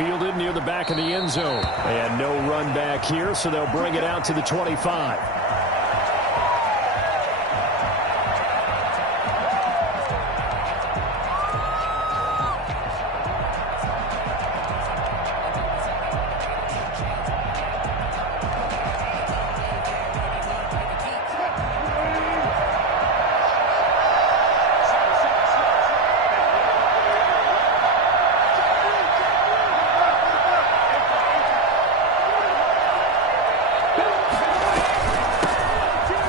fielded near the back of the end zone. And no run back here, so they'll bring it out to the 25.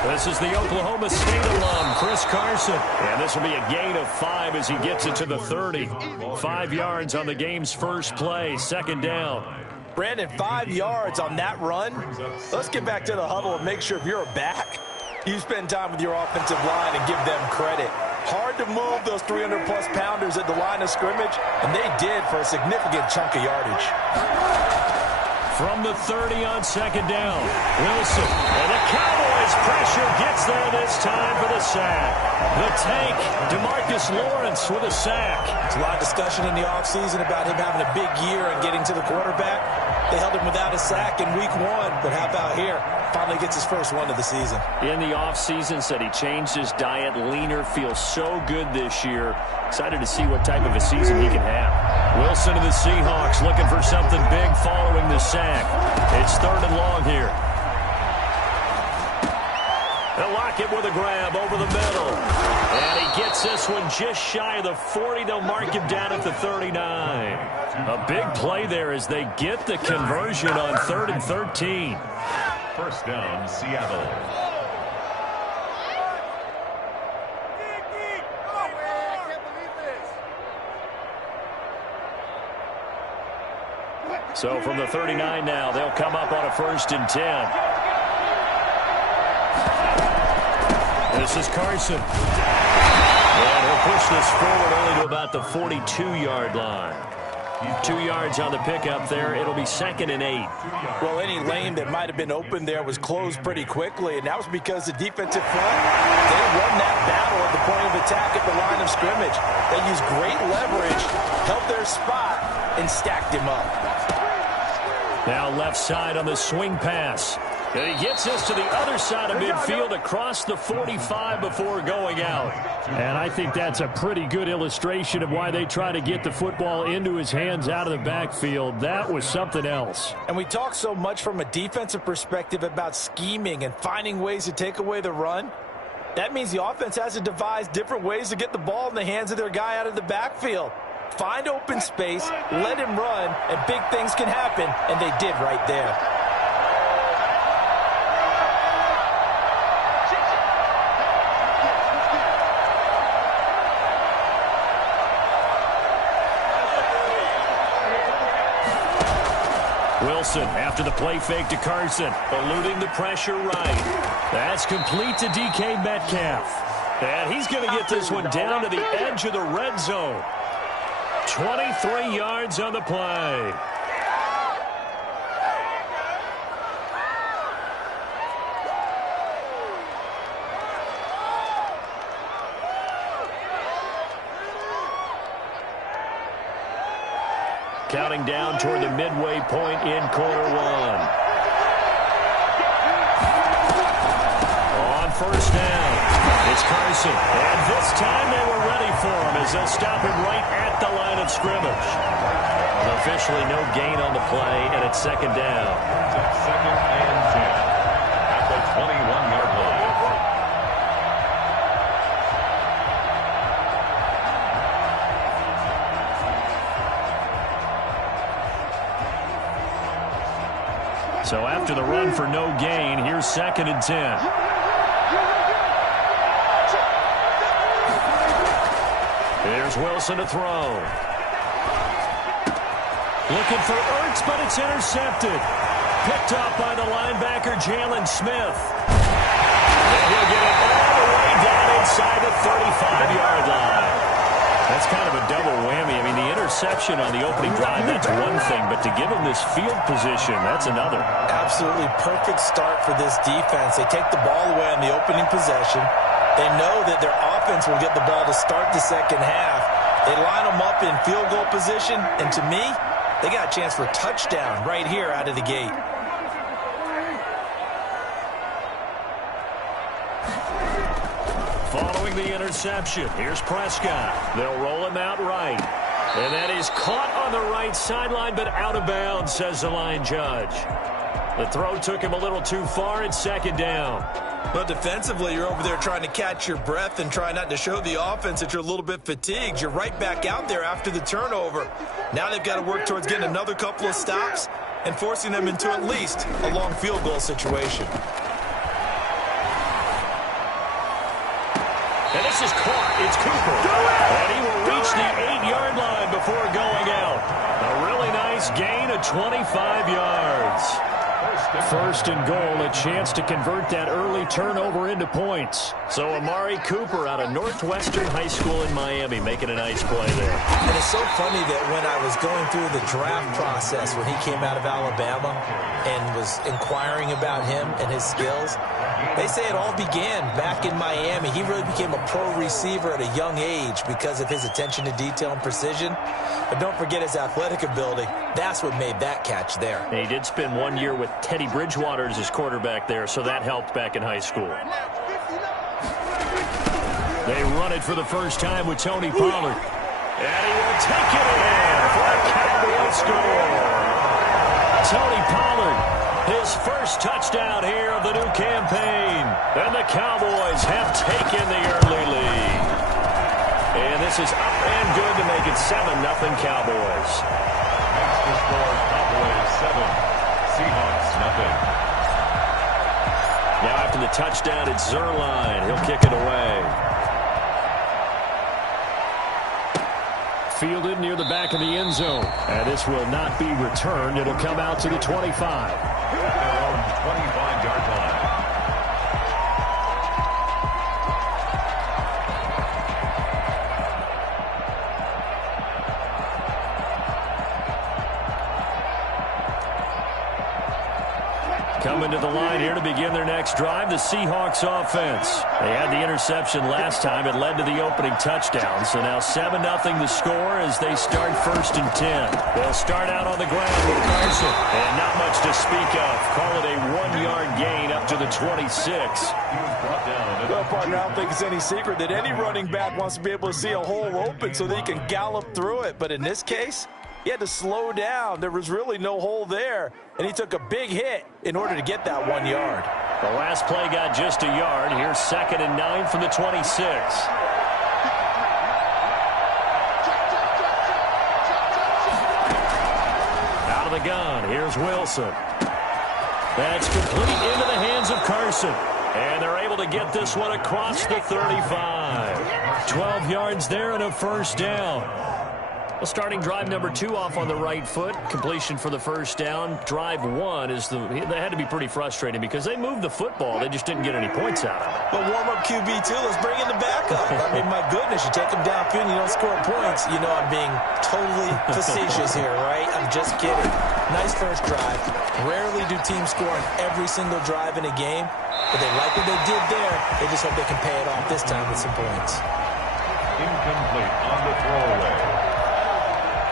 This is the Oklahoma State alum, Chris Carson. And this will be a gain of 5 as he gets it to the 30. 5 yards on the game's first play, second down. Brandon, 5 yards on that run. Let's get back to the huddle and make sure if you're a back, you spend time with your offensive line and give them credit. Hard to move those 300-plus pounders at the line of scrimmage, and they did for a significant chunk of yardage. From the 30 on second down, Wilson. And the Cowboys pressure gets there this time for the sack. The tank, DeMarcus Lawrence with a sack. There's a lot of discussion in the offseason about him having a big year and getting to the quarterback. They held him without a sack in week 1, but how about here? Finally gets his first one of the season. In the offseason, said he changed his diet, leaner, feels so good this year. Excited to see what type of a season he can have. Wilson of the Seahawks looking for something big following the sack. It's 3rd and long here. They'll lock it with a grab over the middle. And he gets this one just shy of the 40. They'll mark him down at the 39. A big play there as they get the conversion on 3rd and 13. First down, Seattle. So from the 39 now, they'll come up on a 1st and 10. This is Carson. And he'll push this forward only to about the 42-yard line. 2 yards on the pickup there. It'll be 2nd and 8. Well, any lane that might have been open there was closed pretty quickly, and that was because the defensive front, they won that battle at the point of attack at the line of scrimmage. They used great leverage, held their spot, and stacked him up. Now left side on the swing pass. And he gets this to the other side of midfield across the 45 before going out. And I think that's a pretty good illustration of why they try to get the football into his hands out of the backfield. That was something else. And we talk so much from a defensive perspective about scheming and finding ways to take away the run. That means the offense has to devise different ways to get the ball in the hands of their guy out of the backfield. Find open space, let him run, and big things can happen, and they did right there. Wilson after the play fake to Carson, eluding the pressure right. That's complete to DK Metcalf. And he's going to get this one down to the edge of the red zone. 23 yards on the play. Counting down toward the midway point in quarter 1. On 1st down, it's Carson. And this time they were ready for him as they'll stop him right at the line of scrimmage. Officially no gain on the play, and it's 2nd down. 2nd and 10 at the 21-yard line. So after the run for no gain, here's 2nd and 10. Here's Wilson to throw. Looking for Ertz, but it's intercepted. Picked up by the linebacker, Jalen Smith. And he'll get it all the way down inside the 35-yard line. That's kind of a double whammy. I mean, the interception on the opening drive, that's one thing, but to give him this field position, that's another. Absolutely perfect start for this defense. They take the ball away on the opening possession. They know that their offense will get the ball to start the second half. They line them up in field goal position, and to me, They got a chance for a touchdown right here out of the gate. Following the interception, here's Prescott. They'll roll him out right. And that is caught on the right sideline, but out of bounds, says the line judge. The throw took him a little too far. It's second down. But defensively, you're over there trying to catch your breath and try not to show the offense that you're a little bit fatigued. You're right back out there after the turnover. Now they've got to work towards getting another couple of stops and forcing them into at least a long field goal situation. And this is caught. It's Cooper. And he will reach the 8-yard line before going out. A really nice gain of 25 yards. First and goal, a chance to convert that early turnover into points. So Amari Cooper out of Northwestern High School in Miami making a nice play there. And it's so funny that when I was going through the draft process when he came out of Alabama and was inquiring about him and his skills, they say it all began back in Miami. He really became a pro receiver at a young age because of his attention to detail and precision. But don't forget his athletic ability. That's what made that catch there. And he did spend 1 year with Teddy Bridgewater as his quarterback there, so that helped back in high school. They run it for the first time with Tony Pollard. And he will take it in for a Cowboys score. Tony Pollard, his first touchdown here of the new campaign. And the Cowboys have taken the early lead. And this is up and good to make it 7-0 Cowboys. Next to score, Cowboys 7, Seahawks 0. Now after the touchdown, it's Zerline. He'll kick it away. Fielded near the back of the end zone. And this will not be returned. It'll come out to the 25. Their own 25-yard line. Coming to the line here to begin their next drive, the Seahawks offense. They had the interception last time. It led to the opening touchdown. So now 7-0 the score as they start 1st and 10. They'll start out on the ground with Carson. And not much to speak of. Call it a 1-yard gain up to the 26. Well, partner, I don't think it's any secret that any running back wants to be able to see a hole open so that he can gallop through it. But in this case, he had to slow down. There was really no hole there, and he took a big hit in order to get that 1 yard. The last play got just a yard. Here's 2nd and 9 from the 26. Out of the gun, here's Wilson. That's complete into the hands of Carson. And they're able to get this one across the 35. 12 yards there and a first down. Well, starting drive number 2 off on the right foot. Completion for the first down. Drive 1 is they had to be pretty frustrating because they moved the football. They just didn't get any points out of it. Well, warm-up QB, too. Let's bring in the backup. I mean, my goodness, you take him downfield and you don't score points. You know I'm being totally facetious here, right? I'm just kidding. Nice first drive. Rarely do teams score on every single drive in a game, but they like what they did there. They just hope they can pay it off this time with some points. Incomplete on the throwaway.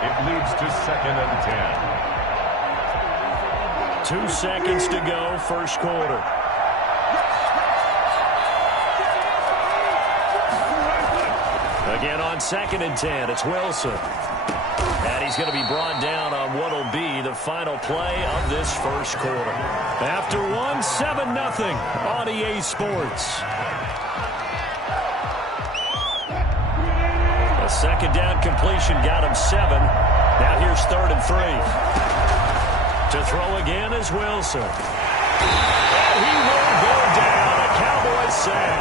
It leads to 2nd and 10. 2 seconds to go, first quarter. Again on 2nd and 10, it's Wilson. And he's going to be brought down on what will be the final play of this first quarter. After 7-0 on EA Sports. Second down completion got him 7. Now here's 3rd and 3. To throw again is Wilson. And he will go down. A Cowboys sack.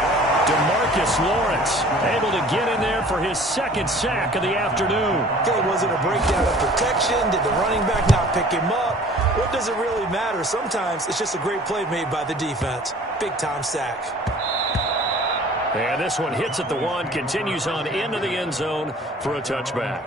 DeMarcus Lawrence able to get in there for his 2nd sack of the afternoon. Okay, was it a breakdown of protection? Did the running back not pick him up? What does it really matter? Sometimes it's just a great play made by the defense. Big-time sack. And this one hits at the 1, continues on into the end zone for a touchback.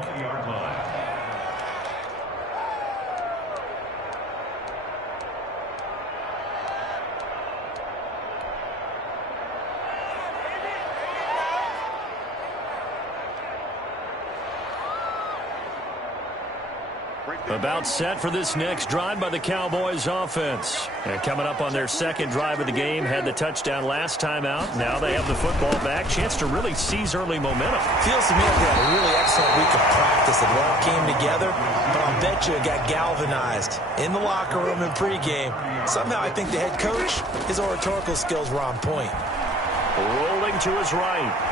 About set for this next drive by the Cowboys offense. And coming up on their second drive of the game, had the touchdown last time out. Now they have the football back. Chance to really seize early momentum. Feels to me like they had a really excellent week of practice. It all came together, but I'll bet you it got galvanized in the locker room in pregame. Somehow I think the head coach, his oratorical skills were on point. Rolling to his right.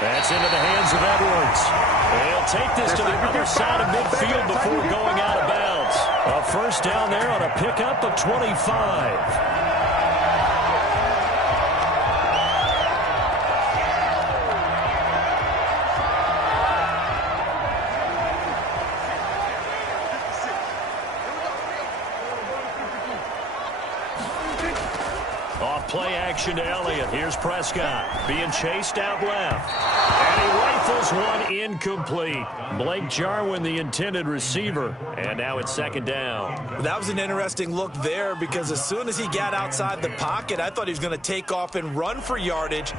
That's into the hands of Edwards. They'll take this to the other side of midfield before going out of bounds. A first down there on a pickup of 25. Play action to Elliott. Here's Prescott being chased out left. And he rifles one incomplete. Blake Jarwin, the intended receiver. And now it's second down. That was an interesting look there because as soon as he got outside the pocket, I thought he was going to take off and run for yardage.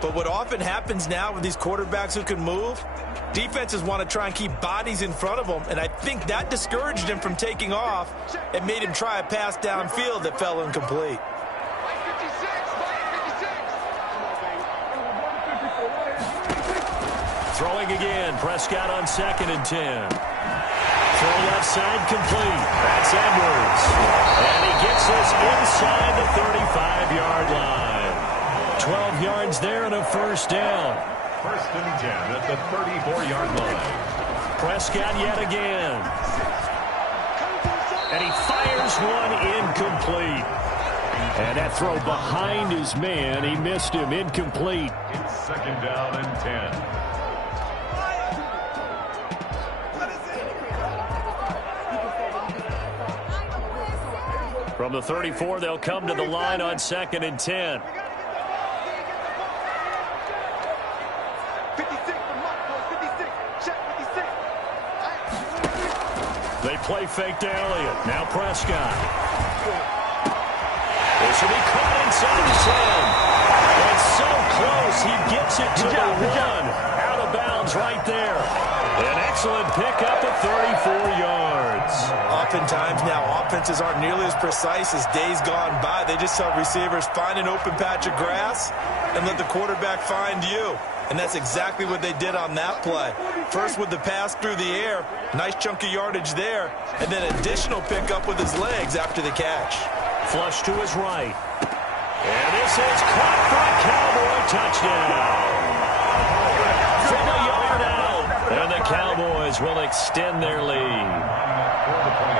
But what often happens now with these quarterbacks who can move, defenses want to try and keep bodies in front of them. And I think that discouraged him from taking off and made him try a pass downfield that fell incomplete. Throwing again, Prescott on 2nd and 10. Throw left side complete. That's Edwards. And he gets this inside the 35-yard line. 12 yards there and a first down. 1st and 10 at the 34-yard line. Prescott yet again. And he fires one incomplete. And that throw behind his man, he missed him, incomplete. It's 2nd down and 10. From the 34, they'll come to the line on 2nd and 10. They play fake to Elliott. Now Prescott. This will be caught inside the 10. It's so close, he gets it to the 1. Out of bounds right there. An excellent pickup of 34 yards. Oftentimes now, offenses aren't nearly as precise as days gone by. They just tell receivers, find an open patch of grass and let the quarterback find you. And that's exactly what they did on that play. First with the pass through the air, nice chunk of yardage there, and then additional pickup with his legs after the catch. Flush to his right. And this is caught for a Cowboy touchdown. From a yard out. And the Cowboys will extend their lead.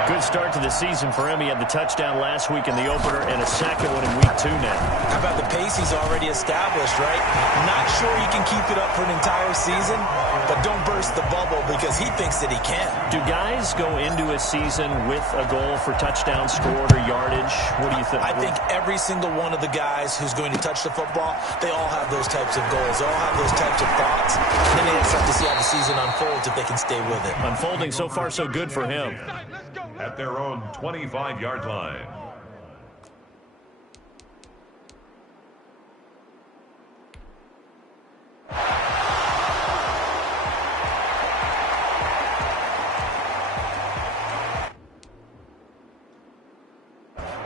Good start to the season for him. He had the touchdown last week in the opener and a second one in week 2 now. How about the pace he's already established, right? Not sure he can keep it up for an entire season, but don't burst the bubble because he thinks that he can. Do guys go into a season with a goal for touchdowns scored or yardage? What do you think? I think every single one of the guys who's going to touch the football, they all have those types of goals. They all have those types of thoughts. And then they just have to see how the season unfolds if they can stay with it. Unfolding so far so good for him. At their own 25-yard line.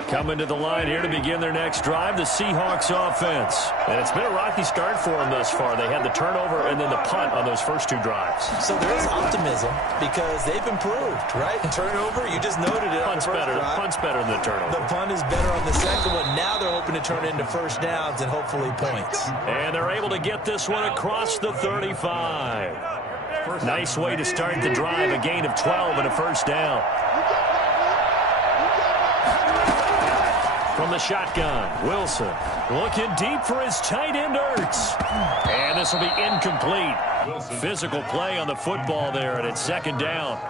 Coming to the line here to begin their next drive, the Seahawks offense. And it's been a rocky start for them thus far. They had the turnover and then the punt on those first 2 drives. So there's optimism because they've improved, right? Turnover, you just noted it. Punt's better. Punt's better than the turnover. The punt is better on the second one. Now they're hoping to turn it into first downs and hopefully points. And they're able to get this one across the 35. Nice way to start the drive. A gain of 12 and a first down. From the shotgun, Wilson looking deep for his tight end, Ertz. And this will be incomplete. Physical play on the football there, and it's second down.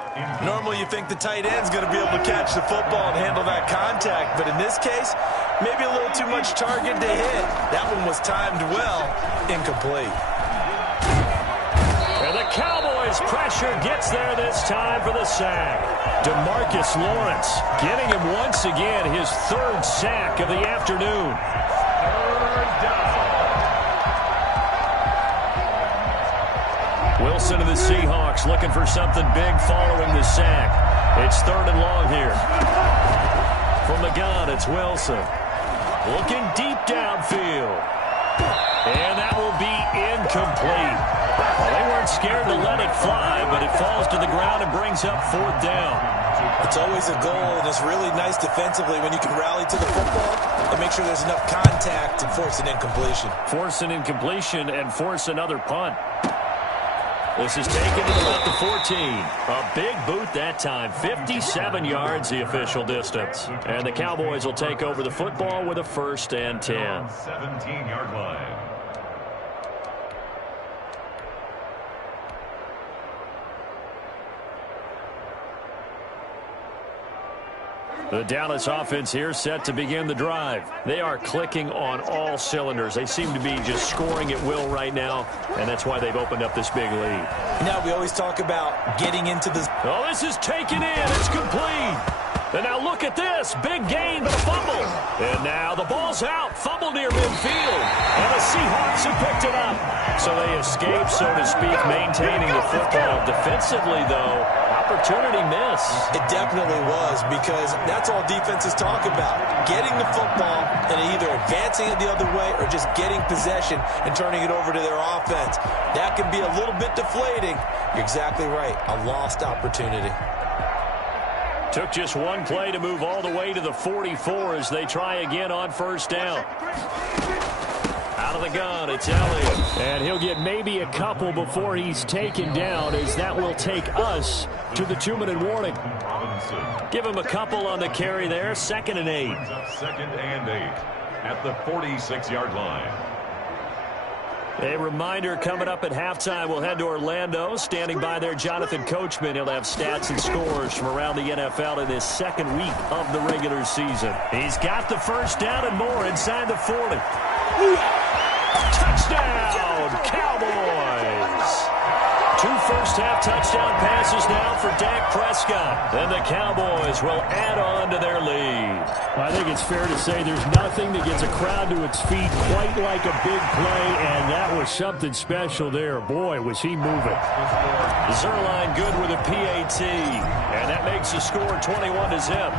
Normally you think the tight end's going to be able to catch the football and handle that contact, but in this case, maybe a little too much target to hit. That one was timed well, incomplete. And the Cowboys pressure gets there this time for the sack. DeMarcus Lawrence getting him once again his 3rd sack of the afternoon. 3rd down. Wilson of the Seahawks looking for something big following the sack. It's 3rd and long here. From the gun, it's Wilson. Looking deep downfield. And that will be incomplete. Well, they weren't scared to let it fly, but it falls to the ground and brings up 4th down. It's always a goal, and it's really nice defensively when you can rally to the football and make sure there's enough contact to force an incompletion. Force an incompletion and force another punt. This is taken to about the 14. A big boot that time. 57 yards the official distance. And the Cowboys will take over the football with a 1st and 10. 17-yard line. The Dallas offense here set to begin the drive. They are clicking on all cylinders. They seem to be just scoring at will right now, and that's why they've opened up this big lead. Now we always talk about getting into this. Oh, this is taken in. It's complete. And now look at this. Big gain, but a fumble. And now the ball's out. Fumble near midfield. And the Seahawks have picked it up. So they escape, so to speak, maintaining the football. Defensively, though, opportunity miss. It definitely was, because that's all defenses talk about. Getting the football and either advancing it the other way or just getting possession and turning it over to their offense. That can be a little bit deflating. You're exactly right. A lost opportunity. Took just one play to move all the way to the 44 as they try again on 1st down. Out of the gun, it's Elliott. And he'll get maybe a couple before he's taken down, as that will take us to the 2-minute warning. Give him a couple on the carry there. 2nd and 8. 2nd and 8 at the 46-yard line. A reminder, coming up at halftime, we'll head to Orlando. Standing by there, Jonathan Coachman. He'll have stats and scores from around the NFL in his 2nd week of the regular season. He's got the 1st down and more inside the 40. Touchdown, Cowboys! 2 first-half touchdown passes now for Dak Prescott. And the Cowboys will add on to their lead. Well, I think it's fair to say there's nothing that gets a crowd to its feet quite like a big play, and that was something special there. Boy, was he moving. Zerline good with a PAT, and that makes the score 21-0.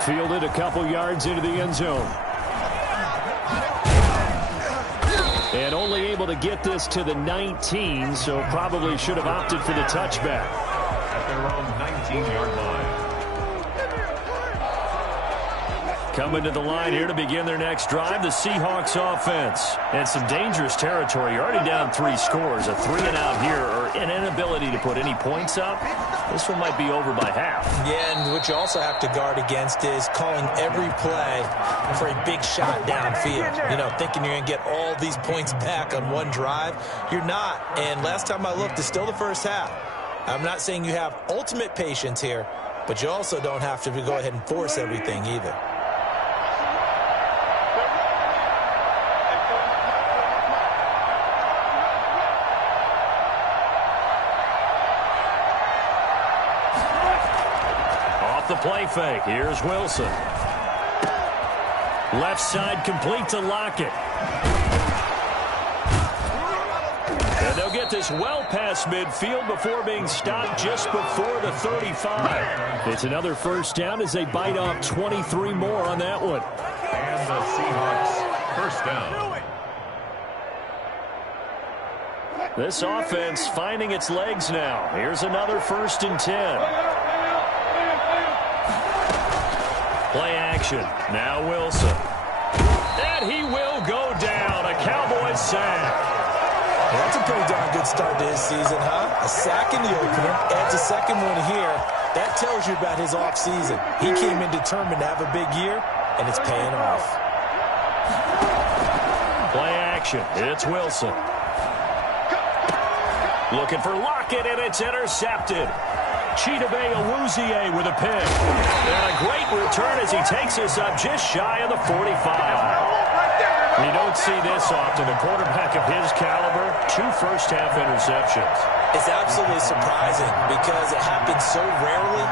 Fielded a couple yards into the end zone. And only able to get this to the 19, so probably should have opted for the touchback. At their own 19-yard line. Coming to the line here to begin their next drive, the Seahawks offense. And some dangerous territory. You're already down 3 scores. A 3-and-out here, or an inability to put any points up. This one might be over by half. Yeah, and what you also have to guard against is calling every play for a big shot downfield. You know, thinking you're going to get all these points back on one drive. You're not. And last time I looked, it's still the 1st half. I'm not saying you have ultimate patience here, but you also don't have to go ahead and force everything either. The play fake. Here's Wilson. Left side complete to Lockett. And they'll get this well past midfield before being stopped just before the 35. It's another 1st down as they bite off 23 more on that one. And the Seahawks 1st down. This offense finding its legs now. Here's another 1st and 10. Play action. Now Wilson. And he will go down. A Cowboys sack. Well, that's a pretty darn good start to his season, huh? A sack in the opener, adds a 2nd one here. That tells you about his offseason. He came in determined to have a big year, and it's paying off. Play action. It's Wilson. Looking for Lockett, and it's intercepted. Chidobe Awuzie with a pick. And a great return as he takes us up just shy of the 45. You don't see this often. A quarterback of his caliber, 2 first-half interceptions. It's absolutely surprising because it happens so rarely.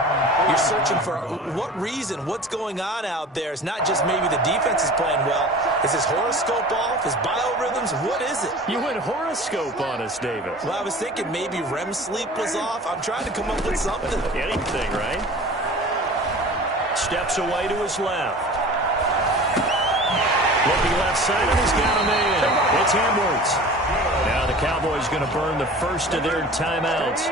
You're searching for what reason, what's going on out there. It's not just maybe the defense is playing well. Is his horoscope off? His biorhythms? What is it? You went horoscope on us, David. Well, I was thinking maybe REM sleep was off. I'm trying to come up with something. Anything, right? Steps away to his left. Looking left side, and he's got a man. It's Edwards. Now the Cowboys going to burn the first of their timeouts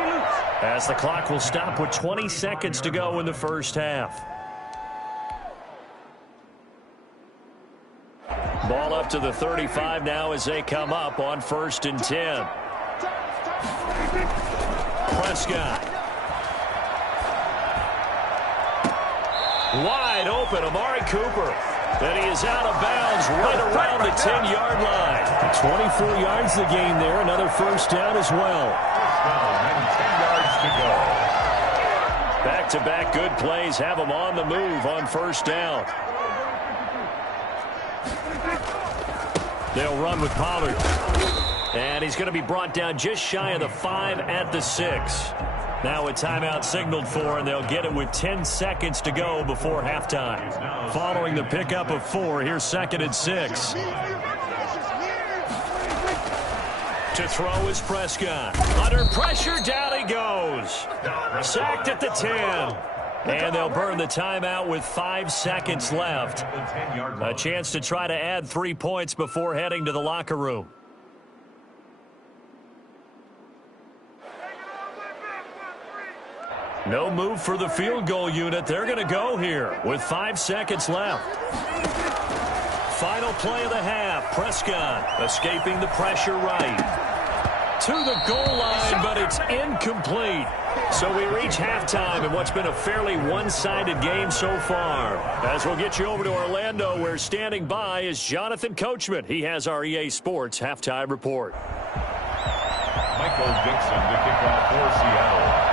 as the clock will stop with 20 seconds to go in the first half. Ball up to the 35 now as they come up on 1st and 10. Prescott. Wide open, Amari Cooper. And he is out of bounds right around the 10-yard line. 24 yards to gain there. Another first down as well. First down and 10 yards to go. Back-to-back good plays have them on the move on first down. They'll run with Pollard. And he's going to be brought down just shy of the 5 at the 6. Now a timeout signaled for, and they'll get it with 10 seconds to go before halftime. Following the pickup of 4, here's 2nd and 6. To throw is Prescott. Under pressure, down he goes. Sacked at the 10. And they'll burn the timeout with 5 seconds left. A chance to try to add 3 points before heading to the locker room. No move for the field goal unit. They're going to go here with 5 seconds left. Final play of the half. Prescott escaping the pressure right. To the goal line, but it's incomplete. So we reach halftime in what's been a fairly one-sided game so far. As we'll get you over to Orlando, where standing by is Jonathan Coachman. He has our EA Sports halftime report. Michael Dixon to kick off for Seattle.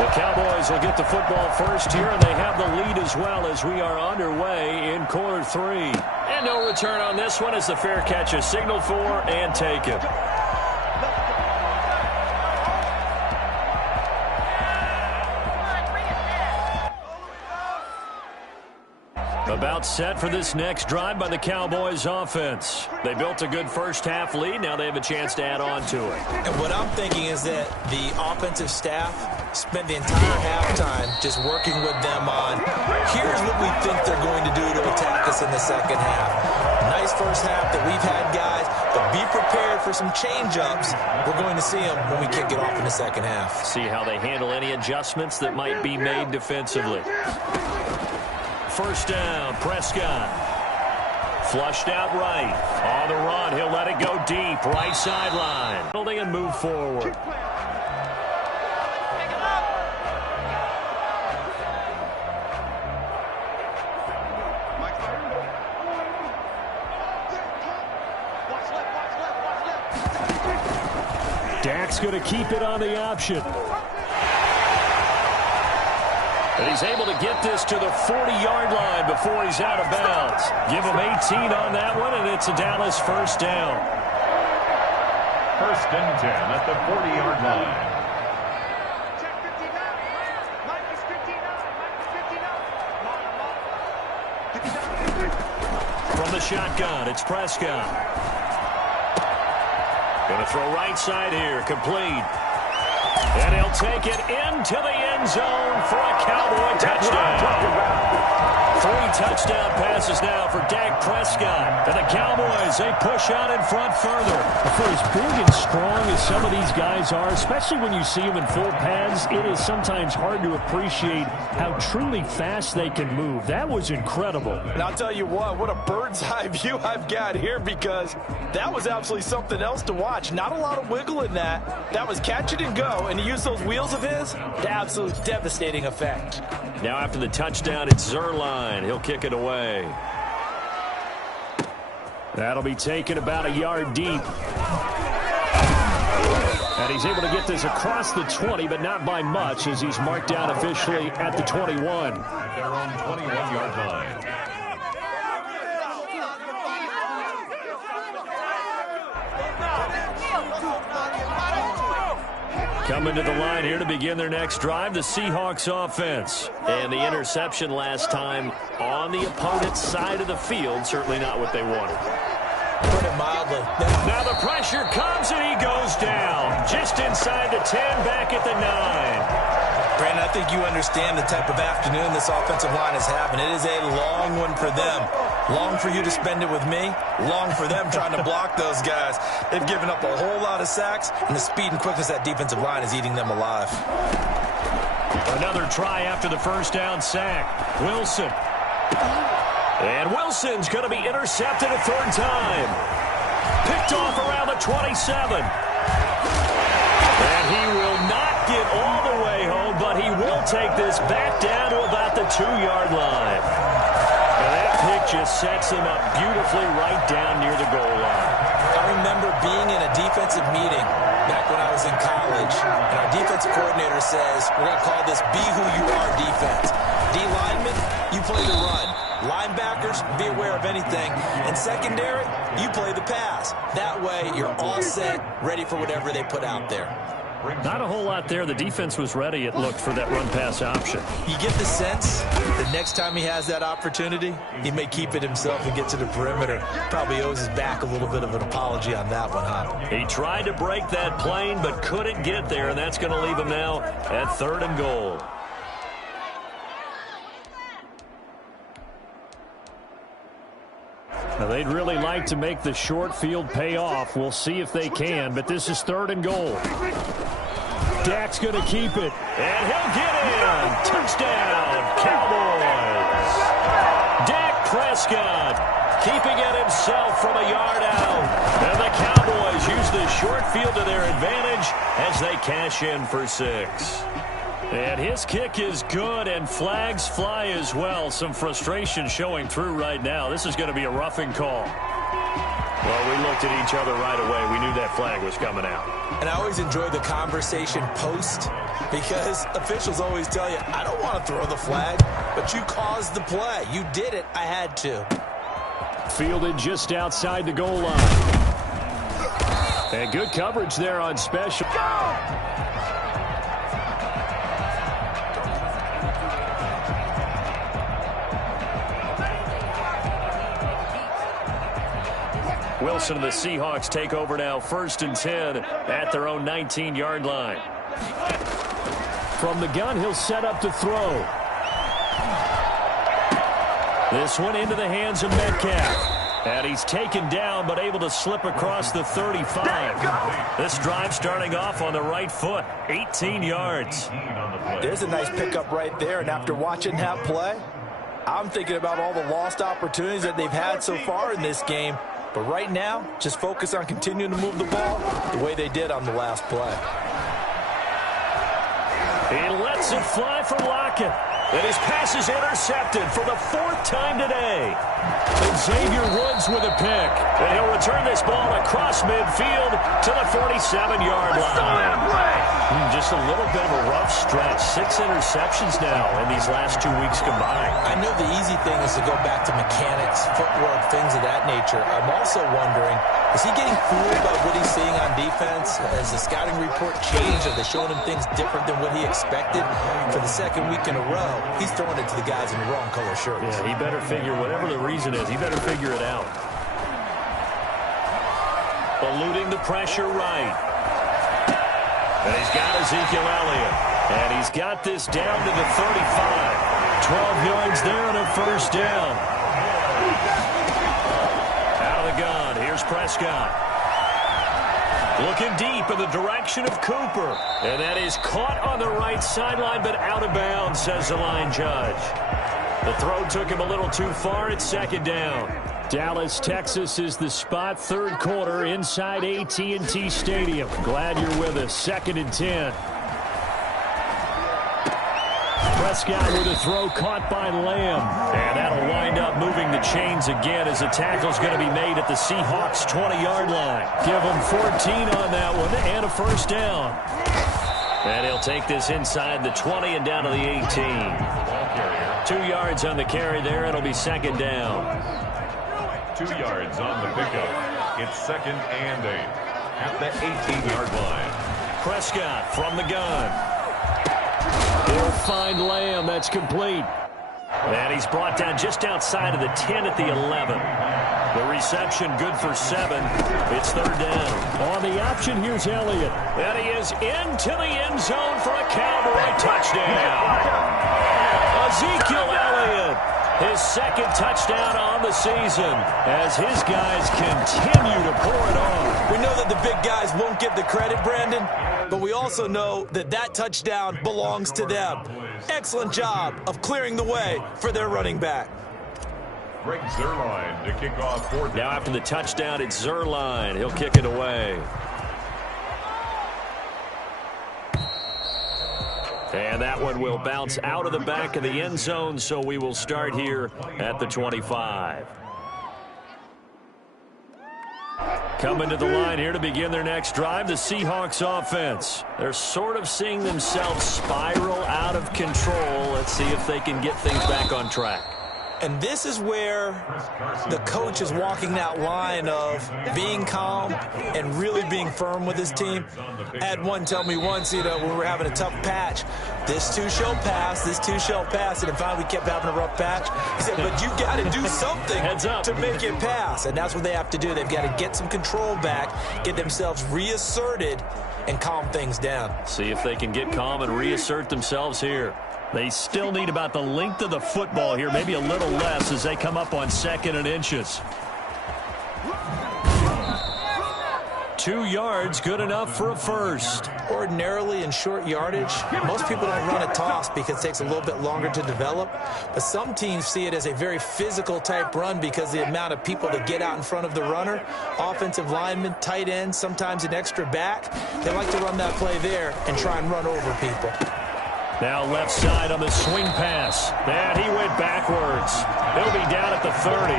The Cowboys will get the football first here, and they have the lead as well as we are underway in quarter 3. And no return on this one as the fair catch is signaled for and taken. About set for this next drive by the Cowboys offense. They built a good first half lead. Now they have a chance to add on to it. And what I'm thinking is that the offensive staff spent the entire halftime just working with them on, here's what we think they're going to do to attack us in the second half. Nice first half that we've had, guys, but be prepared for some change-ups. We're going to see them when we kick it off in the second half. See how they handle any adjustments that might be made defensively. First down, Prescott. Flushed out right. On the run, he'll let it go deep. Right sideline. Holding and move forward. Dak's going to keep it on the option. And he's able to get this to the 40-yard line before he's out of bounds. Give him 18 on that one, and it's a Dallas first down. 1st and 10 at the 40-yard line. From the shotgun, it's Prescott. Going to throw right side here, complete. And he'll take it into the end zone for a Cowboy touchdown. 3 touchdown passes now for Dak Prescott. And the Cowboys, they push out in front further. For as big and strong as some of these guys are, especially when you see them in full pads, it is sometimes hard to appreciate how truly fast they can move. That was incredible. And I'll tell you what a bird's eye view I've got here, because that was absolutely something else to watch. Not a lot of wiggle in that. That was catch it and go, and to use those wheels of his, the absolute devastating effect. Now after the touchdown, it's Zerline. He'll kick it away. That'll be taken about a yard deep. And he's able to get this across the 20, but not by much, as he's marked down officially at the 21. Their own 21-yard line. Coming to the line here to begin their next drive, the Seahawks offense. And the interception last time on the opponent's side of the field, certainly not what they wanted. Put it mildly. Now the pressure comes and he goes down. Just inside the 10, back at the 9. Brandon, I think you understand the type of afternoon this offensive line is having. It is a long one for them. Long for you to spend it with me. Long for them trying to block those guys. They've given up a whole lot of sacks, and the speed and quickness of that defensive line is eating them alive. Another try after the first down sack. Wilson. And Wilson's going to be intercepted a third time. Picked off around the 27. And he will not get all the way home, but he will take this back down to about the 2-yard line. And that pick just sets him up beautifully right down near the goal line. I remember being in a defensive meeting back when I was in college, and our defensive coordinator says, we're going to call this be who you are defense. D linemen, you play the run. Linebackers, be aware of anything. And secondary, you play the pass. That way, you're all set, ready for whatever they put out there. Not a whole lot there. The defense was ready, it looked, for that run-pass option. You get the sense the next time he has that opportunity, he may keep it himself and get to the perimeter. Probably owes his back a little bit of an apology on that one, huh? He tried to break that plane but couldn't get there, and that's going to leave him now at 3rd and goal. Now, they'd really like to make the short field pay off. We'll see if they can, but this is 3rd and goal. Dak's going to keep it. And he'll get in. Touchdown, Cowboys. Dak Prescott keeping it himself from a yard out. And the Cowboys use the short field to their advantage as they cash in for 6. And his kick is good, and flags fly as well. Some frustration showing through right now. This is going to be a roughing call. Well, we looked at each other right away. We knew that flag was coming out. And I always enjoy the conversation post, because officials always tell you, I don't want to throw the flag, but you caused the play. You did it. I had to. Fielded just outside the goal line. And good coverage there on special. Wilson and the Seahawks take over now, 1st and 10 at their own 19-yard line. From the gun, he'll set up to throw. This one into the hands of Metcalf. And he's taken down, but able to slip across the 35. This drive starting off on the right foot, 18 yards. There's a nice pickup right there, and after watching that play, I'm thinking about all the lost opportunities that they've had so far in this game. But right now, just focus on continuing to move the ball the way they did on the last play. He lets it fly from Lockett. And his pass is intercepted for the 4th time today. And Xavier Woods with a pick. And he'll return this ball across midfield to the 47-yard line. Just a little bit of a rough stretch. 6 interceptions now in these last 2 weeks combined. I know the easy thing is to go back to mechanics, footwork, things of that nature. I'm also wondering, is he getting fooled by what he's seeing on defense? Has the scouting report changed? Are they showing him things different than what he expected? For the 2nd week in a row, he's throwing it to the guys in the wrong color shirts. Yeah, he better figure, whatever the reason is, he better figure it out. Eluding the pressure right. And he's got Ezekiel Elliott. And he's got this down to the 35. 12 yards there and a 1st down. Out of the gun, here's Prescott. Looking deep in the direction of Cooper. And that is caught on the right sideline, but out of bounds, says the line judge. The throw took him a little too far. It's 2nd down. Dallas, Texas is the spot. 3rd quarter inside AT&T Stadium. Glad you're with us. 2nd and 10. Prescott with a throw caught by Lamb. And that'll wind up moving the chains again as the tackle's going to be made at the Seahawks' 20-yard line. Give him 14 on that one and a 1st down. And he'll take this inside the 20 and down to the 18. 2 yards on the carry there. It'll be 2nd down. 2 yards on the pickup. It's 2nd and 8 at the 18-yard line. Prescott from the gun. He'll find Lamb. That's complete. And he's brought down just outside of the 10 at the 11. The reception good for 7. It's third down. On the option, here's Elliott. And he is into the end zone for a Cowboy touchdown. Ezekiel Elliott, his second touchdown on the season as his guys continue to pour it on. We know that the big guys won't get the credit, Brandon, but we also know that that touchdown belongs to them. Excellent job of clearing the way for their running back. Greg Zuerlein to kick off fourth. Now after the touchdown, it's Zuerlein. He'll kick it away. And that one will bounce out of the back of the end zone, so we will start here at the 25. Coming to the line here to begin their next drive, the Seahawks offense. They're sort of seeing themselves spiral out of control. Let's see if they can get things back on track. And this is where the coach is walking that line of being calm and really being firm with his team. I had one tell me once, when we were having a tough patch, this too shall pass, this too shall pass. And finally we kept having a rough patch. He said, but you got to do something to make it pass. And that's what they have to do. They've got to get some control back, get themselves reasserted, and calm things down. See if they can get calm and reassert themselves here. They still need about the length of the football here, maybe a little less as they come up on 2nd and inches. 2 yards, good enough for a first. Ordinarily in short yardage, most people don't run a toss because it takes a little bit longer to develop. But some teams see it as a very physical type run because the amount of people that get out in front of the runner, offensive linemen, tight ends, sometimes an extra back, they like to run that play there and try and run over people. Now left side on the swing pass. And he went backwards. He'll be down at the 30.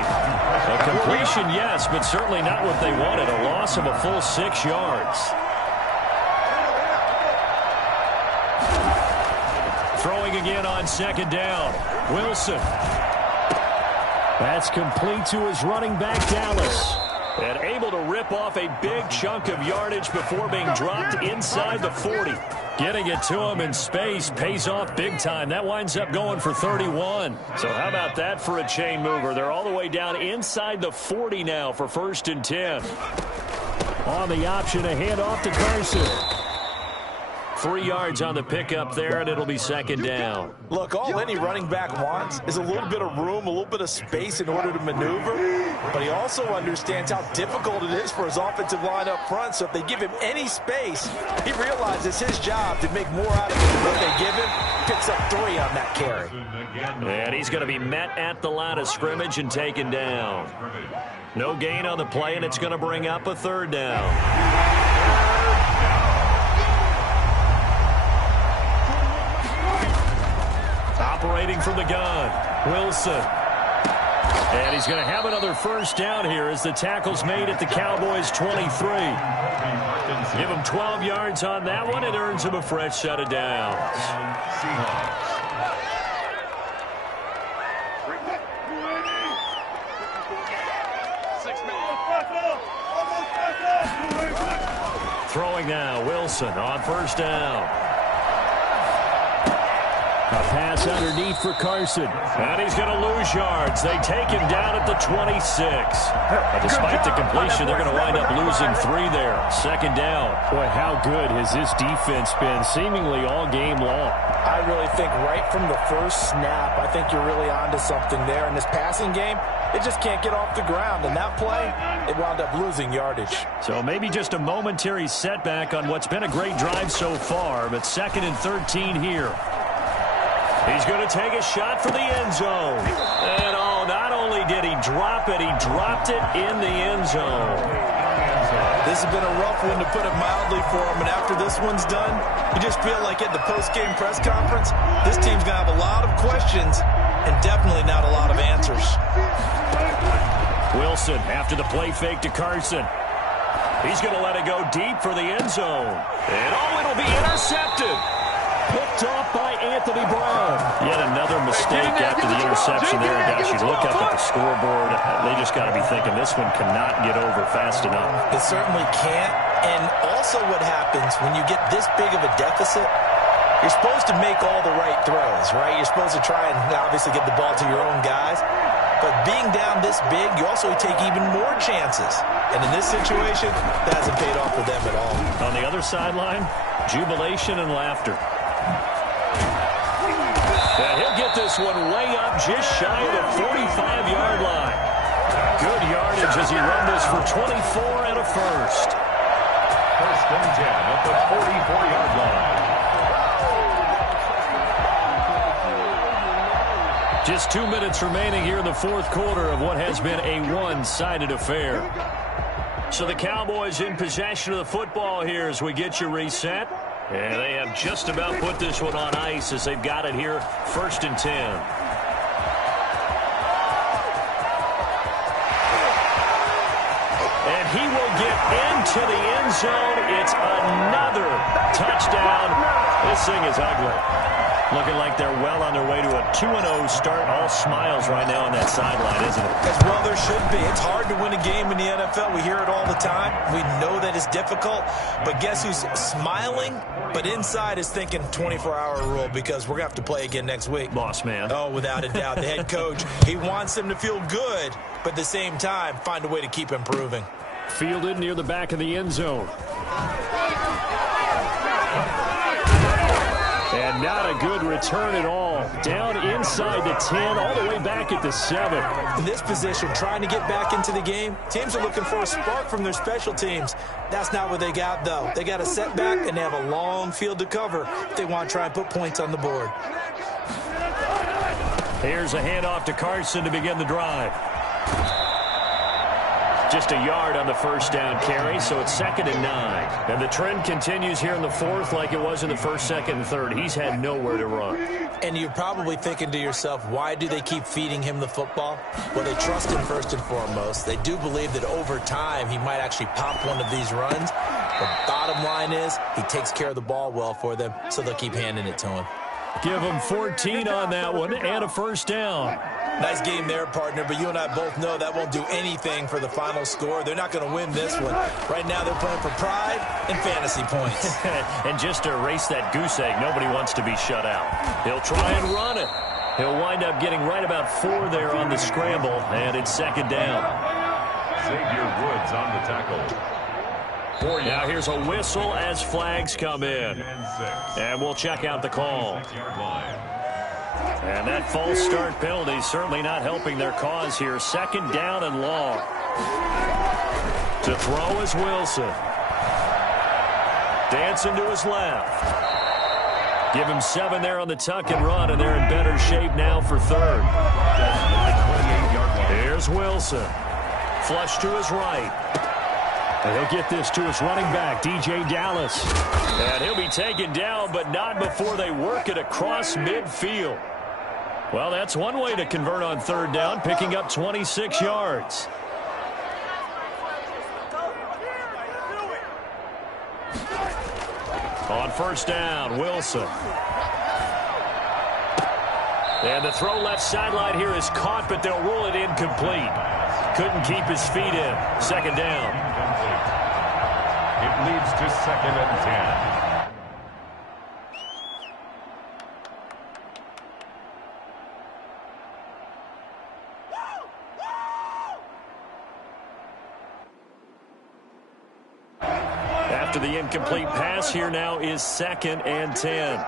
A completion, yes, but certainly not what they wanted. A loss of a full 6 yards. Throwing again on 2nd down. Wilson. That's complete to his running back, Dallas. And able to rip off a big chunk of yardage before being dropped inside the 40. Getting it to him in space pays off big time. That winds up going for 31. So how about that for a chain mover? They're all the way down inside the 40 now for 1st and 10. On the option, a handoff to Carson. 3 yards on the pickup there, and it'll be 2nd down. Look, all any running back wants is a little bit of room, a little bit of space in order to maneuver. But he also understands how difficult it is for his offensive line up front. So if they give him any space, he realizes his job to make more out of it than what they give him. Picks up 3 on that carry. And he's going to be met at the line of scrimmage and taken down. No gain on the play, and it's going to bring up a 3rd down. Operating from the gun, Wilson. And he's going to have another first down here as the tackle's made at the Cowboys' 23. Give him 12 yards on that one. It earns him a fresh set of downs. Throwing now, Wilson on 1st down. A pass underneath for Carson. And he's going to lose yards. They take him down at the 26. Despite the completion, they're going to wind up losing 3 there. 2nd down. Boy, how good has this defense been seemingly all game long? I really think right from the first snap, I think you're really onto something there. In this passing game, it just can't get off the ground. And that play, it wound up losing yardage. So maybe just a momentary setback on what's been a great drive so far, but 2nd and 13 here. He's going to take a shot for the end zone. And not only did he drop it, he dropped it in the end zone. This has been a rough one, to put it mildly, for him. And after this one's done, you just feel like at the post-game press conference, this team's going to have a lot of questions and definitely not a lot of answers. Wilson after the play fake to Carson. He's going to let it go deep for the end zone. And it'll be intercepted. Picked off by Anthony Brown. Yet another mistake after the interception there. Guys, you look up at the scoreboard. They just got to be thinking this one cannot get over fast enough. It certainly can't. And also what happens when you get this big of a deficit, you're supposed to make all the right throws, right? You're supposed to try and obviously get the ball to your own guys. But being down this big, you also take even more chances. And in this situation, that hasn't paid off for them at all. On the other sideline, jubilation and laughter. And he'll get this one way up just shy of the 45-yard line. Good yardage as he rumbles for 24 and a first. First and 10 at the 44-yard line. Just 2 minutes remaining here in the fourth quarter of what has been a one-sided affair. So the Cowboys in possession of the football here as we get you reset. And they have just about put this one on ice as they've got it here, first and 10. And he will get into the end zone. It's another touchdown. This thing is ugly. Looking like they're well on their way to a 2-0 start. All smiles right now on that sideline, isn't it? As well there should be. It's hard to win a game in the NFL. We hear it all the time. We know that it's difficult. But guess who's smiling? But inside is thinking 24-hour rule because we're going to have to play again next week. Boss man. Oh, without a doubt. The head coach, he wants them to feel good, but at the same time, find a way to keep improving. Fielded near the back of the end zone. And not a good return at all. Down inside the 10, all the way back at the 7. In this position, trying to get back into the game, teams are looking for a spark from their special teams. That's not what they got, though. They got a setback, and they have a long field to cover if they want to try and put points on the board. Here's a handoff to Carson to begin the drive. Just a yard on the first down carry, so it's 2nd and 9. And the trend continues here in the fourth like it was in the first, second, and third. He's had nowhere to run. And you're probably thinking to yourself, why do they keep feeding him the football? Well, they trust him first and foremost. They do believe that over time he might actually pop one of these runs. The bottom line is he takes care of the ball well for them, so they'll keep handing it to him. Give him 14 on that one and a first down. Nice game there, partner, but you and I both know that won't do anything for the final score. They're not going to win this one. Right now they're playing for pride and fantasy points. And just to erase that goose egg, nobody wants to be shut out. He'll try and run it. He'll wind up getting right about 4 there on the scramble, and it's 2nd down. Xavier Woods on the tackle. Now here's a whistle as flags come in. And we'll check out the call. And that false start penalty certainly not helping their cause here. 2nd down and long. To throw is Wilson. Dancing to his left. Give him 7 there on the tuck and run, and they're in better shape now for 3rd. Here's Wilson. Flush to his right. And he'll get this to his running back, DJ Dallas. And he'll be taken down, but not before they work it across midfield. Well, that's one way to convert on 3rd down, picking up 26 yards. On 1st down, Wilson. And the throw left sideline here is caught, but they'll rule it incomplete. Couldn't keep his feet in. 2nd down. It leads to 2nd and 10. After the incomplete pass, here now is 2nd and 10.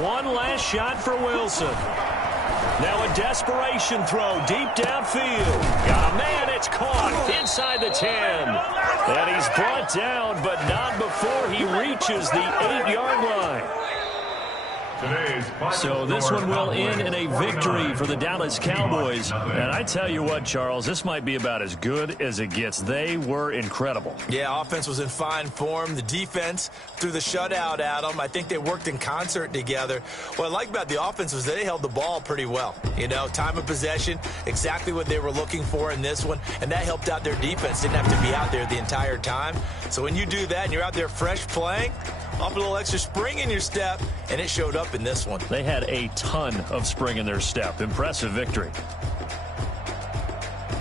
One last shot for Wilson. Now a desperation throw deep downfield. Got a man, it's caught inside the 10. And he's brought down, but not before he reaches the 8-yard line. So this one will end in a victory for the Dallas Cowboys. And I tell you what, Charles, this might be about as good as it gets. They were incredible. Yeah, offense was in fine form. The defense threw the shutout at them. I think they worked in concert together. What I like about the offense was they held the ball pretty well. You know, time of possession, exactly what they were looking for in this one, and that helped out their defense. Didn't have to be out there the entire time. So when you do that and you're out there fresh playing, off a little extra spring in your step, and it showed up in this one. They had a ton of spring in their step. Impressive victory.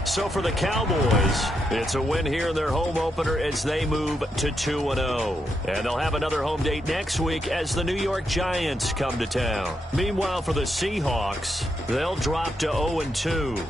So for the Cowboys, it's a win here in their home opener as they move to 2-0. And they'll have another home date next week as the New York Giants come to town. Meanwhile, for the Seahawks, they'll drop to 0-2.